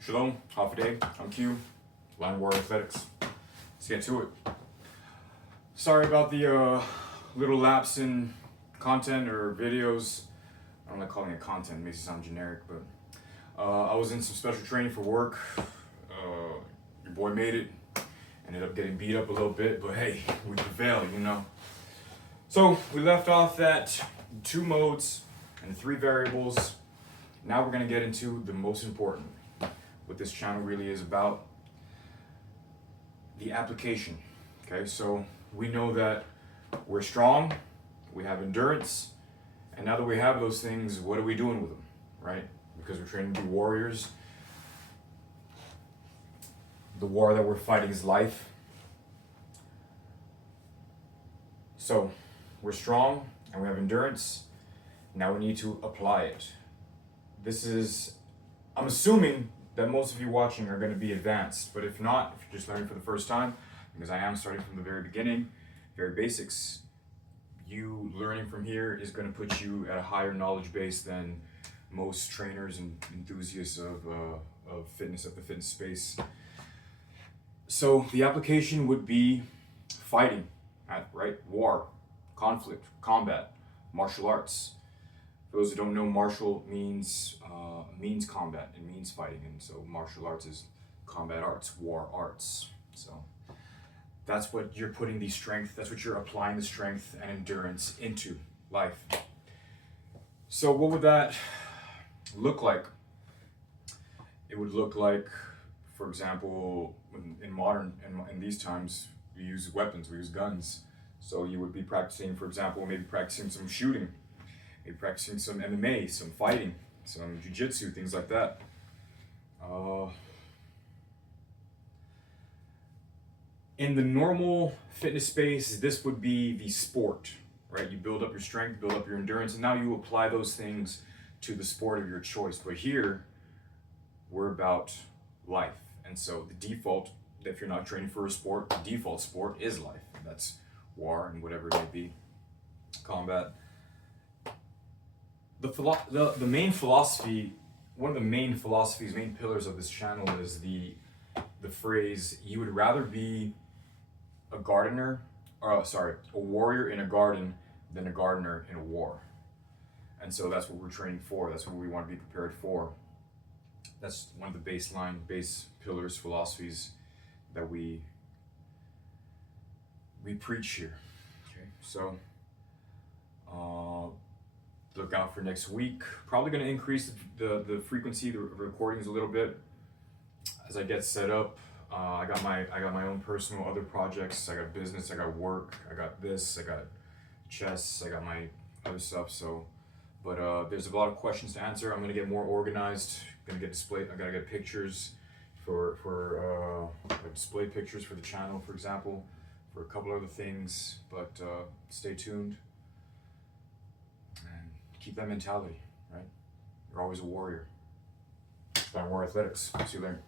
Shalom, half a day. I'm Q, Line War Athletics. Let's get to it. Sorry about the little lapse in content or videos. I don't like calling it content, it makes it sound generic, but I was in some special training for work. Your boy made it. Ended up getting beat up a little bit, but hey, we prevailed, you know. So we left off at 2 modes and 3 variables. Now we're gonna get into the most important, what this channel really is about, the application. Okay, so we know that we're strong, we have endurance, and now that we have those things, what are we doing with them, right? Because we're training to be warriors. The war that we're fighting is life. So we're strong and we have endurance. Now we need to apply it. I'm assuming that most of you watching are going to be advanced, but if not, if you're just learning for the first time, because I am starting from the very beginning, very basics, you learning from here is going to put you at a higher knowledge base than most trainers and enthusiasts of fitness, of the fitness space. So the application would be fighting, right? War, conflict, combat, martial arts. For those who don't know, martial means combat, it means fighting, and so martial arts is combat arts, war arts. So that's what you're putting the strength, that's what you're applying the strength and endurance into life. So what would that look like? It would look like, for example, in these times, we use weapons, we use guns. So you would be practicing, for example, maybe practicing some shooting, maybe practicing some MMA, some fighting, some jiu-jitsu, things like that. In the normal fitness space, this would be the sport, right? You build up your strength, build up your endurance, and now you apply those things to the sport of your choice. But here, we're about life. And so the default, if you're not training for a sport, the default sport is life. And that's war and whatever it may be, combat. The main philosophy, one of the main philosophies, main pillars of this channel is the phrase, you would rather be a warrior in a garden than a gardener in a war. And so that's what we're training for. That's what we want to be prepared for. That's one of the base pillars, philosophies that we preach here. Okay, so look out for next week. Probably going to increase the frequency, the recordings a little bit as I get set up. I got my own personal other projects. I got business. I got work. I got this. I got chess. I got my other stuff. So, but there's a lot of questions to answer. I'm gonna get more organized. I gotta get pictures for display pictures for the channel, for example, for a couple other things. But stay tuned and keep that mentality, right? You're always a warrior. Line War Athletics. See you later.